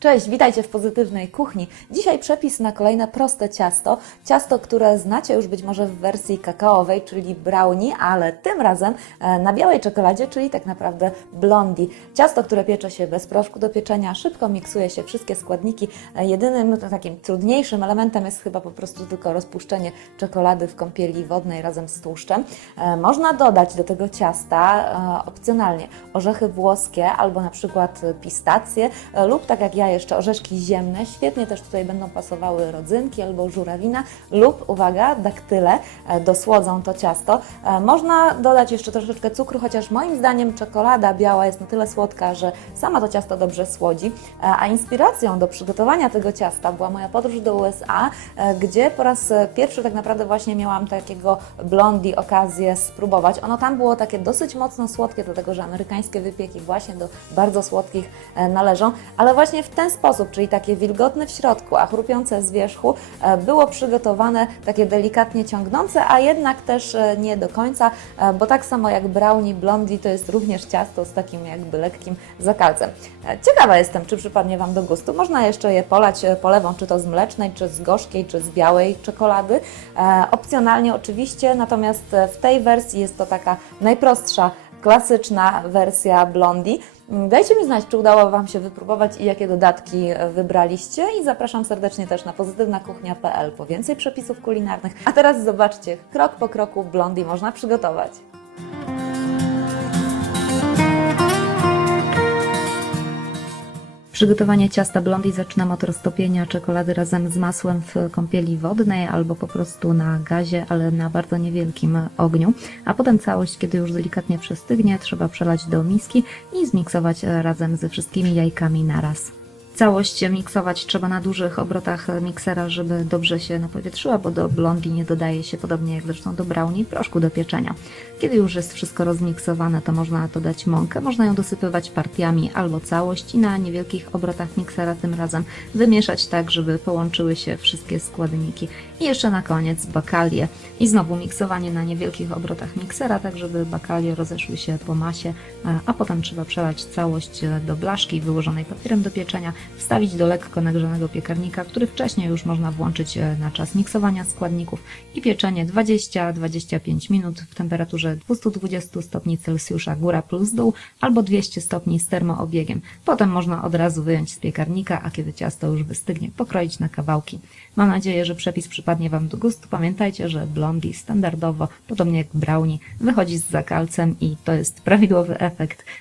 Cześć, witajcie w Pozytywnej Kuchni. Dzisiaj przepis na kolejne proste ciasto. Ciasto, które znacie już być może w wersji kakaowej, czyli brownie, ale tym razem na białej czekoladzie, czyli tak naprawdę blondie. Ciasto, które piecze się bez proszku do pieczenia, szybko miksuje się wszystkie składniki. Jedynym takim trudniejszym elementem jest chyba po prostu tylko rozpuszczenie czekolady w kąpieli wodnej razem z tłuszczem. Można dodać do tego ciasta opcjonalnie orzechy włoskie albo na przykład pistacje lub tak jak ja jeszcze orzeszki ziemne. Świetnie też tutaj będą pasowały rodzynki albo żurawina lub, uwaga, daktyle dosłodzą to ciasto. Można dodać jeszcze troszeczkę cukru, chociaż moim zdaniem czekolada biała jest na tyle słodka, że sama to ciasto dobrze słodzi. A inspiracją do przygotowania tego ciasta była moja podróż do USA, gdzie po raz pierwszy tak naprawdę właśnie miałam takiego blondie okazję spróbować. Ono tam było takie dosyć mocno słodkie, dlatego że amerykańskie wypieki właśnie do bardzo słodkich należą, ale właśnie w ten sposób, czyli takie wilgotne w środku, a chrupiące z wierzchu, było przygotowane takie delikatnie ciągnące, a jednak też nie do końca, bo tak samo jak brownie, blondie to jest również ciasto z takim jakby lekkim zakalcem. Ciekawa jestem, czy przypadnie Wam do gustu. Można jeszcze je polać polewą, czy to z mlecznej, czy z gorzkiej, czy z białej czekolady. Opcjonalnie oczywiście, natomiast w tej wersji jest to taka najprostsza, klasyczna wersja blondie. Dajcie mi znać, czy udało Wam się wypróbować i jakie dodatki wybraliście i zapraszam serdecznie też na pozytywnakuchnia.pl po więcej przepisów kulinarnych. A teraz zobaczcie, krok po kroku blondie można przygotować. Przygotowanie ciasta blondie zaczynam od roztopienia czekolady razem z masłem w kąpieli wodnej albo po prostu na gazie, ale na bardzo niewielkim ogniu. A potem całość, kiedy już delikatnie przestygnie, trzeba przelać do miski i zmiksować razem ze wszystkimi jajkami naraz. Całość miksować trzeba na dużych obrotach miksera, żeby dobrze się napowietrzyła, bo do blondie nie dodaje się, podobnie jak zresztą do brownie, proszku do pieczenia. Kiedy już jest wszystko rozmiksowane, to można dodać mąkę, można ją dosypywać partiami albo całość i na niewielkich obrotach miksera tym razem wymieszać tak, żeby połączyły się wszystkie składniki. I jeszcze na koniec bakalie i znowu miksowanie na niewielkich obrotach miksera, tak żeby bakalie rozeszły się po masie, a potem trzeba przelać całość do blaszki wyłożonej papierem do pieczenia, wstawić do lekko nagrzanego piekarnika, który wcześniej już można włączyć na czas miksowania składników i pieczenie 20-25 minut w temperaturze 220 stopni Celsjusza góra plus dół albo 200 stopni z termoobiegiem. Potem można od razu wyjąć z piekarnika, a kiedy ciasto już wystygnie, pokroić na kawałki. Mam nadzieję, że przepis przypadnie Wam do gustu. Pamiętajcie, że blondie standardowo, podobnie jak brownie, wychodzi z zakalcem i to jest prawidłowy efekt.